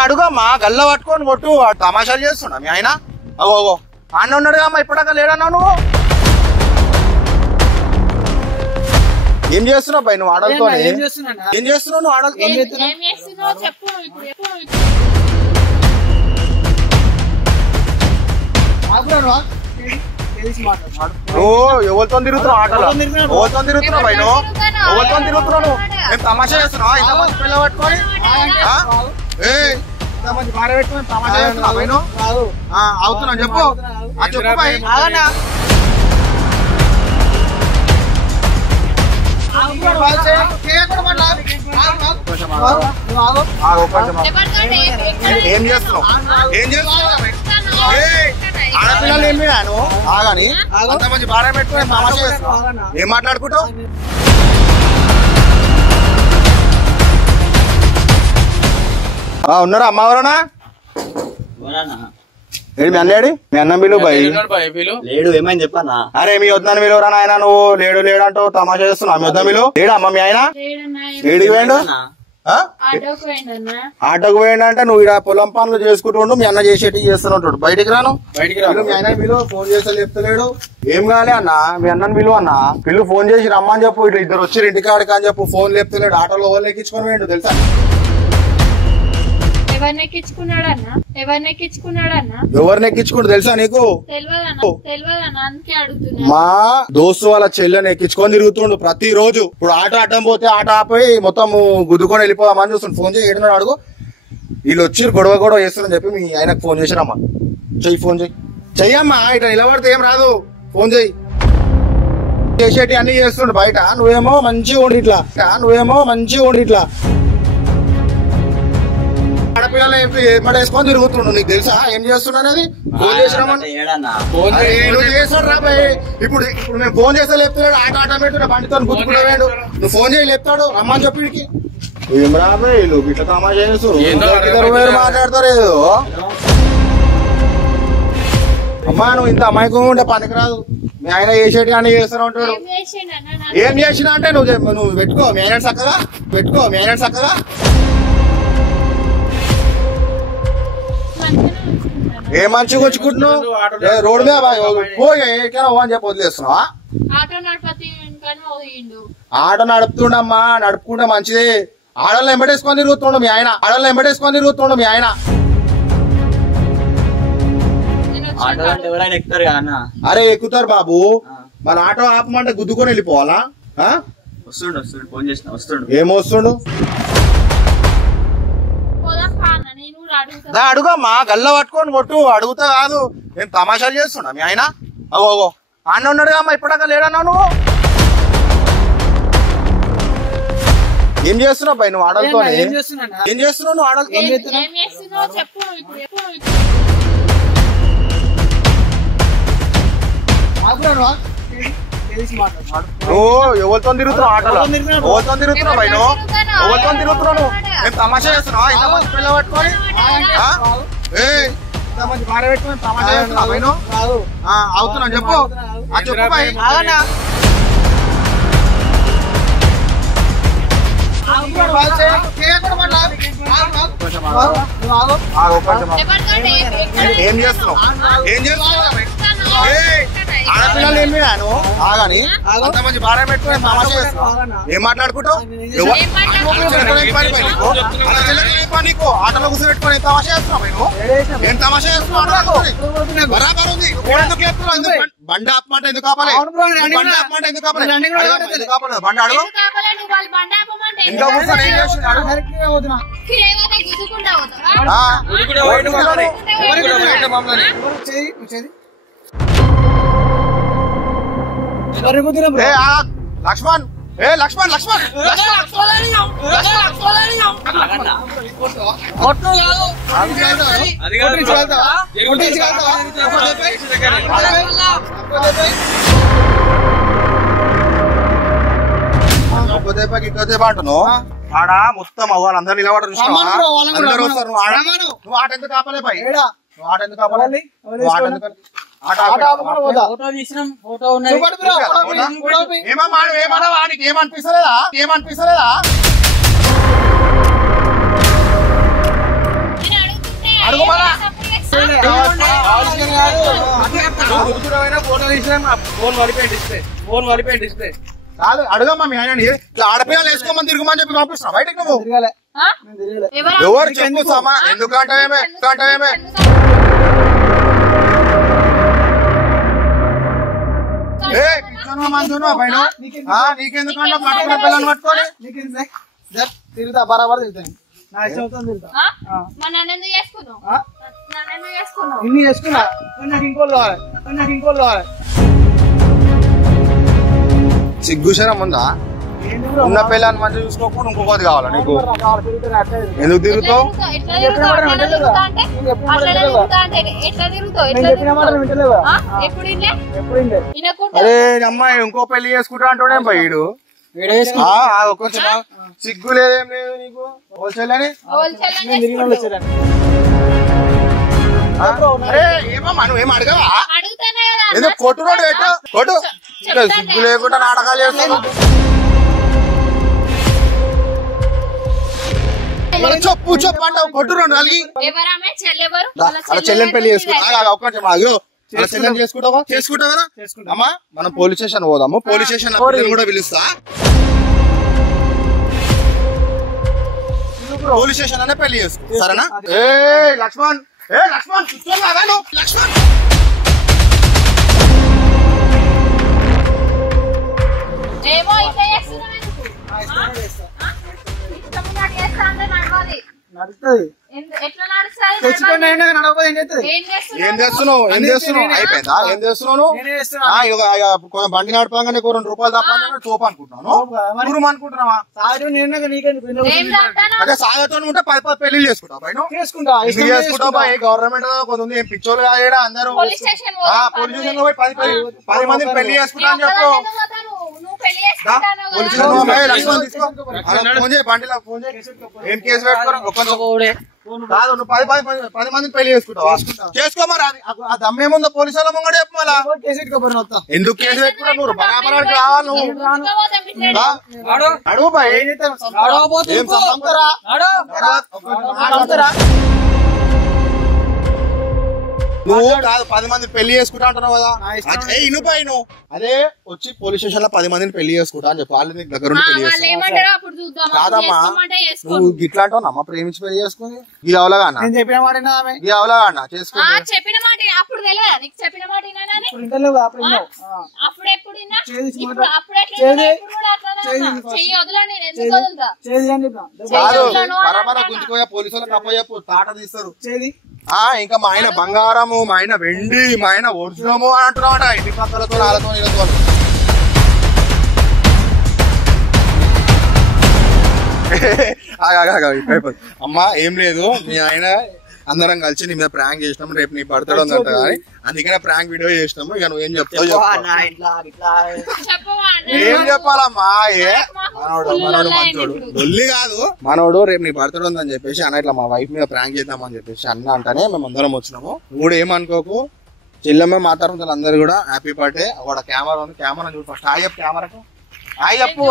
అడుగమ్మా గల్ల పట్టుకొని కొట్టు తమాషాలు చేస్తున్నా మీ ఆయన అగోగో అన్న ఉన్నాడుగా అమ్మా ఇప్పటిదాకా లేడన్నా నువ్వు ఏం చేస్తున్నావు పై నువ్వు ఆడలతో ఏం చేస్తున్నావు నువ్వు ఆడలతో ఎవరితో తిరుగుతున్నావు ఆటలో ఎవరితో తిరుగుతున్నావు పై నువ్వు ఎవరితో తిరుగుతున్నావు నువ్వు మేము తమాషా చేస్తున్నావు ఇంత మంచి పిల్ల పట్టుకొని ఇంత మంచి భార్య పెట్టుకొని తమాషా చేస్తున్నావు పై నువ్వు అవుతున్నా చెప్పు చెప్పు పై ఏం చేస్తున్నావు ఏం చేస్తున్నావు ఆడపిల్లలు ఏమి నువ్వు ఆగాని అంత మంచి భార్య పెట్టుకుని తమాషా చేస్తున్నావు ఏం మాట్లాడుకుంటావు ఉన్నారా అమ్మ ఎవరన్నా మీ అన్నేడి మీ అన్నం పిలువు బై లేడు ఏమైంది చెప్పన్నా అరే మీ వద్దని పిలువరా నాయన నువ్వు లేడు లేడంటూ తమాషా చేస్తున్నావు మీ వద్ద పిలువు లేడా అమ్మ మీ ఆయన ఏడికి పోయిండు ఆటోకు పోయిండంటే నువ్వు ఇక్కడ పొలం పనులు చేసుకుంటుండు మీ అన్న చేసేటి చేస్తున్నట్టు బయటికి రాను మీ ఆయన పిలువు ఫోన్ చేస్తే చెప్తలేడు ఏం కాలే అన్న మీ అన్నని పిలువు అన్న పిల్లు ఫోన్ చేసి రమ్మని చెప్పు ఇట్లా ఇద్దరు వచ్చి ఇంటికాడికి అని చెప్పు ఫోన్ లేపుతలేడు ఆటోలో ఓళ్ళు ఎక్కించుకొని పోయిండు తెలుసా ఎవరిని ఎక్కించుకుంటూ తెలుసా నీకు మా దోస్తు వాళ్ళ చెల్లెని ఎక్కించుకొని తిరుగుతుండు ప్రతి రోజు ఇప్పుడు ఆటో అడ్డం పోతే ఆటో ఆపోయి మొత్తం గుద్దుకొని వెళ్ళిపోదామని చూస్తుండు ఫోన్ చేయి ఏడున్నాడు అడుగు వీళ్ళు వచ్చి గొడవ చేస్తారని చెప్పి మీ ఆయనకు ఫోన్ చేసిరమ్మా చెయ్యి ఫోన్ చెయ్యమ్మా ఇట్లా నిలబడితే ఏం రాదు ఫోన్ చెయ్యి చేసేటి అన్ని చేస్తుండు బయట నువ్వేమో మంచిగా ఉండి ఇట్లా ఆడపిల్లలు ఎమ్మడేసుకొని తిరుగుతుండు నీకు తెలుసా ఏం చేస్తుండ అనేది ఫోన్ చేసాడు రాబాయ్ ఇప్పుడు మేము ఫోన్ చేస్తే లేపుతున్నాడు ఆటో పెట్టు బండితో గుర్తుకునేవాడు నువ్వు ఫోన్ చేసి లేపుతాడు రమ్మని చెప్పి ఏం రాబాయ్ ఇట్లా తమాషా చేస్తారు మాట్లాడతారు ఏదో అమ్మా నువ్వు ఇంత అమాయకంగా ఉంటే పనికిరాదు మీ ఆయన చేసేటి అని చేస్తూనే ఉంటాడు ఏం చేసినా అంటే నువ్వు పెట్టుకో మీ ఆయన చక్కగా ఏ మంచిగా వచ్చుకుంటున్నావు రోడ్డు మీద పోయి అని చెప్పి వదిలేస్తున్నావా ఆటో నడుపుతుండమ్మా నడుపుకుంటే మంచిదే ఆడల్లో ఎంబడేసుకొని తిరుగుతుండు మీ ఆయన అరే ఎక్కుతారు బాబు మన ఆటో ఆపమంటే గుద్దుకొని వెళ్ళిపోవాలా ఏమొస్తుండు అడుగమ్మా గల్ల పట్టుకొని కొట్టు అడుగుతా కాదు నేను తమాషాలు చేస్తున్నా మీ ఆయన అగోగో అన్న ఉన్నాడుగా అమ్మా ఇప్పటిదాకా లేడన్నా నువ్వు ఏం చేస్తున్నావు పై నువ్వు ఆడలతో ఏం చేస్తున్నావు నువ్వు ఆడలతో ఎవరితో తిరుగుతున్నావు ఆటలో ఎవరితో తిరుగుతున్నావు పై నువ్వు ఎవరితో తిరుగుతున్నావు నువ్వు మేము తమాషా చేస్తున్నావు ఇంత మంచి పిల్ల పట్టుకొని ఇంత మంచి భార్య పెట్టుకొని తమాషా చేస్తున్నావు పై నువ్వు అవుతున్నా చెప్పు చెప్పు పై ఏం చేస్తున్నావు ఆడపిల్లలు ఏమి నువ్వు ఆగాని అంత మంచి భార్య పెట్టుకుని తమాషా చేస్తున్నావు ఏం మాట్లాడుకుంటావు నీకు ఆటలో కూర్చొని పెట్టుకుని తమాషా చేస్తున్నావు ఏం తమాషా చేస్తున్నావు బరాబర్ ఉంది బండి ఆపమంటే ఎందుకు ఆపాలి బండి ఆపమంటే ఎందుకు ఆపాలి బండి అడుగు ఇంకా కూర్చొని ఏం చేస్తున్నాడు లక్ష్మణ్ లక్ష్మణ్ అంటున్నావు ఆడ మొత్తం అవ్వాలి అందరు నిలబడరు అందరూ వస్తారు నువ్వు ఆట ఎందుకు ఆపలే పై నువ్వు ఆట ఎందుకు ఆపాలి ఏమనిపిస్తలేదా కాదు అడగమ్మా మీ ఆయన ఇట్లా ఆడపిల్లలు వేసుకోమని తిరుగుమని చెప్పి పంపిస్తున్నా బయటకు నువ్వు ఎవరు చెప్పు సమా ఎందుకంటే పైన నీకెందుకంటే పట్టుకున్న పిల్లలు పట్టుకొని తిరుగుతా బరాబర్ తిరుగుతాను నా ఇష్టం తిరుగుతా ఇన్ని చేసుకున్నా నాకు ఇంకోళ్ళు కావాలి సిగ్గుశరం ఉందా ఉన్న పిల్లని మంచిగా చూసుకోకుండా ఇంకొకటి కావాలా నీకు ఎందుకు తిరుగుతావు అరే అమ్మాయి ఇంకో పెళ్లి చేసుకుంటా అంటూనే పోయిడు కొంచెం సిగ్గు లేదేం లేదు నీకు హోల్సేల్ అని అరే ఏమమ్మా నువ్వేం అడగవా ఎందుకు కొట్టు రోడ్డు పెట్టు కొట్టు సిగ్గు లేకుండా నాటకాలు చేస్తున్నావు చెప్పు అంటావు కొట్టు రెండు కలిగి అలా చెల్లెని పెళ్లి చేసుకుంటా ఒక్క అయ్యో చెల్లెని చేసుకుంటావా అమ్మా మనం పోలీస్ స్టేషన్ పోదాము పోలీస్ స్టేషన్ కూడా పిలుస్తా పోలీస్ స్టేషన్ అనే పెళ్లి చేసుకో సరేనా లక్ష్మణ్ లక్ష్మణ్ నడుస్తుంది ఏం చేస్తున్నావు అయిపోయిందా ఏం చేస్తున్నావు బండి నడపంగానే 2 రూపాయలు తప్ప చూపు అనుకుంటున్నాను అనుకుంటున్నావా అదే సాగతో ఉంటే 10 పెళ్లి చేసుకుంటావు పైన చేసుకుంటావు గవర్నమెంట్ కొంత ఏం పిచ్చోళ్ళు కాదు అందరూ పోలీస్ స్టేషన్ పోయి 10 మందిని పెళ్లి చేసుకుంటా అని చెప్పు బండిలో ఫోన్ ఏం కేసు పెట్టుకోరు కాదు నువ్వు 10 మందిని పెళ్లి చేసుకుంటావా చేసుకో మరి ఆ దమ్మేముందో పోలీసు వాళ్ళ ముంగడ చెప్పు మళ్ళా ఎందుకు కేసు పెట్టుకున్నా నువ్వు బరాబరానికి రావాలి నువ్వు అడుగు బాయ్ నువ్వు కాదు 10 మంది పెళ్లి చేసుకుంటా అంటున్నావు కదా నువ్వు అదే వచ్చి పోలీస్ స్టేషన్ లో 10 మందిని పెళ్లి చేసుకుంటా అని చెప్పి వాళ్ళు నీకు దగ్గర పెళ్లి చేసుకుంటా కాదమ్మా నువ్వు గిట్లా అంటావు అమ్మ ప్రేమించి పెళ్లి చేసుకుని ఇది అవలాగా ఇది అవలాగా అన్న చేసుకుంటా బరాబరా గుంజుకోయా పోలీసు వాళ్ళకి అప్పచెప్పు తాట తీస్తారు ఇంకా మా ఆయన బంగారము మా ఆయన వెండి మా ఆయన ఒరిజినము అని అంటున్నామాట ఇంటి పక్కలతో వాళ్ళతో వీళ్ళతో అమ్మా ఏం లేదు మీ ఆయన అందరం కలిసి నీ మీద ప్రాంక్ చేసినాము రేపు నీ బర్త్డే ఉందంట కానీ అందుకనే ప్రాంక్ వీడియో చేసినాము ఇక నువ్వేం చెప్తావు ఏం చెప్పాలమ్మా మనోడు మంచోడు డొల్లి కాదు మనోడు రేపు నీ బర్త్డే ఉందని చెప్పేసి అన్న ఇట్లా మా వైఫ్ మీద ప్రాంక్ చేద్దామని చెప్పేసి అన్న అంటేనే మేము అందరం వచ్చినాము నువ్వు కూడా ఏమనుకోకు చెల్లెమ్మ మాట్లాడుతున్నారు అందరు కూడా హ్యాపీ బర్త్డే ఒక కెమెరా ఉంది కెమెరా చూడు ఫస్ట్ కెమెరాకు చెప్పు